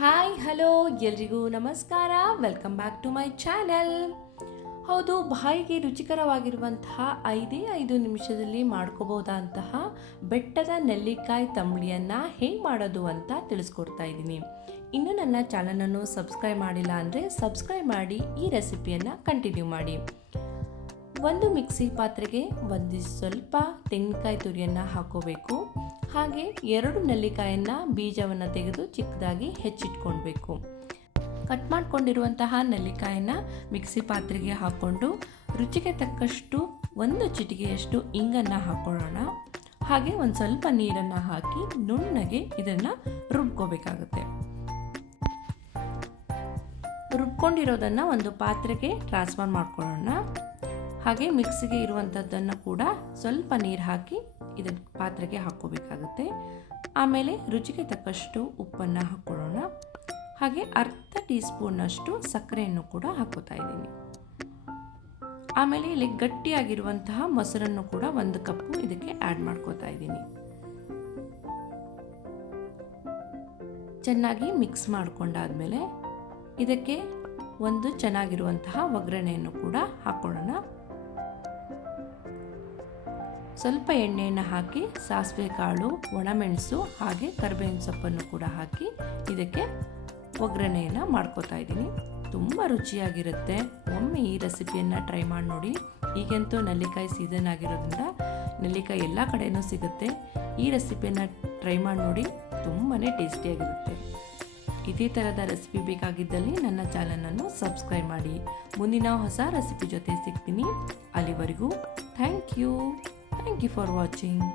Hi hello ಎಲ್ರಿಗೂ ನಮಸ್ಕಾರ. Welcome back to my channel. ಹೌದು, ಬಾಯಿಗೆ ರುಚಿಕರವಾಗಿರುವಂತಹ 5 ನಿಮಿಷದಲ್ಲಿ ಮಾಡ್ಕೋಬೋದಂತಹ ಬೆಟ್ಟದ ನೆಲ್ಲಿಕಾಯಿ ತಂಬಳಿಯನ್ನು ಹೇಗೆ ಮಾಡೋದು ಅಂತ ತಿಳಿಸ್ಕೊಡ್ತಾ ಇದ್ದೀನಿ. ಇನ್ನು ನನ್ನ ಚಾನಲನ್ನು ಸಬ್ಸ್ಕ್ರೈಬ್ ಮಾಡಿಲ್ಲ ಅಂದರೆ ಸಬ್ಸ್ಕ್ರೈಬ್ ಮಾಡಿ ಈ ರೆಸಿಪಿಯನ್ನು ಕಂಟಿನ್ಯೂ ಮಾಡಿ. ಒಂದು ಮಿಕ್ಸಿ ಪಾತ್ರೆಗೆ ಸ್ವಲ್ಪ ತೆಂಗಿನಕಾಯಿ ತುರಿಯನ್ನು ಹಾಕೋಬೇಕು. ಹಾಗೆ 2 ನೆಲ್ಲಿಕಾಯನ್ನು ಬೀಜವನ್ನು ತೆಗೆದು ಚಿಕ್ಕದಾಗಿ ಹೆಚ್ಚಿಟ್ಕೊಳ್ಬೇಕು. ಕಟ್ ಮಾಡ್ಕೊಂಡಿರುವಂತಹ ನೆಲ್ಲಿಕಾಯನ್ನು ಮಿಕ್ಸಿ ಪಾತ್ರೆಗೆ ಹಾಕ್ಕೊಂಡು ರುಚಿಗೆ ತಕ್ಕಷ್ಟು 1 ಚಿಟಿಕೆಯಷ್ಟು ಇಂಗನ್ನು ಹಾಕೊಳ್ಳೋಣ. ಹಾಗೆ ಸ್ವಲ್ಪ ನೀರನ್ನು ಹಾಕಿ ನುಣ್ಣಗೆ ಇದನ್ನು ರುಬ್ಕೋಬೇಕಾಗುತ್ತೆ. ರುಬ್ಕೊಂಡಿರೋದನ್ನು ಒಂದು ಪಾತ್ರೆಗೆ ಟ್ರಾನ್ಸ್ಫರ್ ಮಾಡ್ಕೊಳ್ಳೋಣ. ಹಾಗೆ ಮಿಕ್ಸಿಗೆ ಇರುವಂಥದ್ದನ್ನು ಕೂಡ ಸ್ವಲ್ಪ ನೀರು ಹಾಕಿ ಇದನ್ನು ಪಾತ್ರೆಗೆ ಹಾಕ್ಕೋಬೇಕಾಗುತ್ತೆ. ಆಮೇಲೆ ರುಚಿಗೆ ತಕ್ಕಷ್ಟು ಉಪ್ಪನ್ನು ಹಾಕ್ಕೊಳ್ಳೋಣ. ಹಾಗೆ ಅರ್ಧ ಟೀ ಸ್ಪೂನ್ನಷ್ಟು ಸಕ್ಕರೆಯನ್ನು ಕೂಡ ಹಾಕೋತಾ ಇದ್ದೀನಿ. ಆಮೇಲೆ ಇಲ್ಲಿ ಗಟ್ಟಿಯಾಗಿರುವಂತಹ ಮೊಸರನ್ನು ಕೂಡ 1 ಕಪ್ಪು ಇದಕ್ಕೆ ಆ್ಯಡ್ ಮಾಡ್ಕೋತಾ ಇದ್ದೀನಿ. ಚೆನ್ನಾಗಿ ಮಿಕ್ಸ್ ಮಾಡ್ಕೊಂಡಾದ್ಮೇಲೆ ಇದಕ್ಕೆ ಒಂದು ಚೆನ್ನಾಗಿರುವಂತಹ ಒಗ್ಗರಣೆಯನ್ನು ಕೂಡ ಹಾಕ್ಕೊಳ್ಳೋಣ. ಸ್ವಲ್ಪ ಎಣ್ಣೆಯನ್ನು ಹಾಕಿ ಸಾಸಿವೆ ಕಾಳು, ಒಣಮೆಣಸು ಹಾಗೆ ಕರಿಬೇವಿನ ಸೊಪ್ಪನ್ನು ಕೂಡ ಹಾಕಿ ಇದಕ್ಕೆ ಒಗ್ಗರಣೆಯನ್ನು ಮಾಡ್ಕೋತಾ ಇದ್ದೀನಿ. ತುಂಬ ರುಚಿಯಾಗಿರುತ್ತೆ. ಒಮ್ಮೆ ಈ ರೆಸಿಪಿಯನ್ನು ಟ್ರೈ ಮಾಡಿ ನೋಡಿ. ಈಗಂತೂ ನೆಲ್ಲಿಕಾಯಿ ಸೀಸನ್ ಆಗಿರೋದ್ರಿಂದ ನೆಲ್ಲಿಕಾಯಿ ಎಲ್ಲ ಕಡೆಯೂ ಸಿಗುತ್ತೆ. ಈ ರೆಸಿಪಿಯನ್ನು ಟ್ರೈ ಮಾಡಿ ನೋಡಿ, ತುಂಬಾ ಟೇಸ್ಟಿಯಾಗಿರುತ್ತೆ. ಇದೇ ಥರದ ರೆಸಿಪಿ ಬೇಕಾಗಿದ್ದಲ್ಲಿ ನನ್ನ ಚಾನಲನ್ನು ಸಬ್ಸ್ಕ್ರೈಬ್ ಮಾಡಿ. ಮುಂದಿನ ಹೊಸ ರೆಸಿಪಿ ಜೊತೆ ಸಿಗ್ತೀನಿ. ಅಲ್ಲಿವರೆಗೂ ಥ್ಯಾಂಕ್ ಯು ಫಾರ್ ವಾಚಿಂಗ್.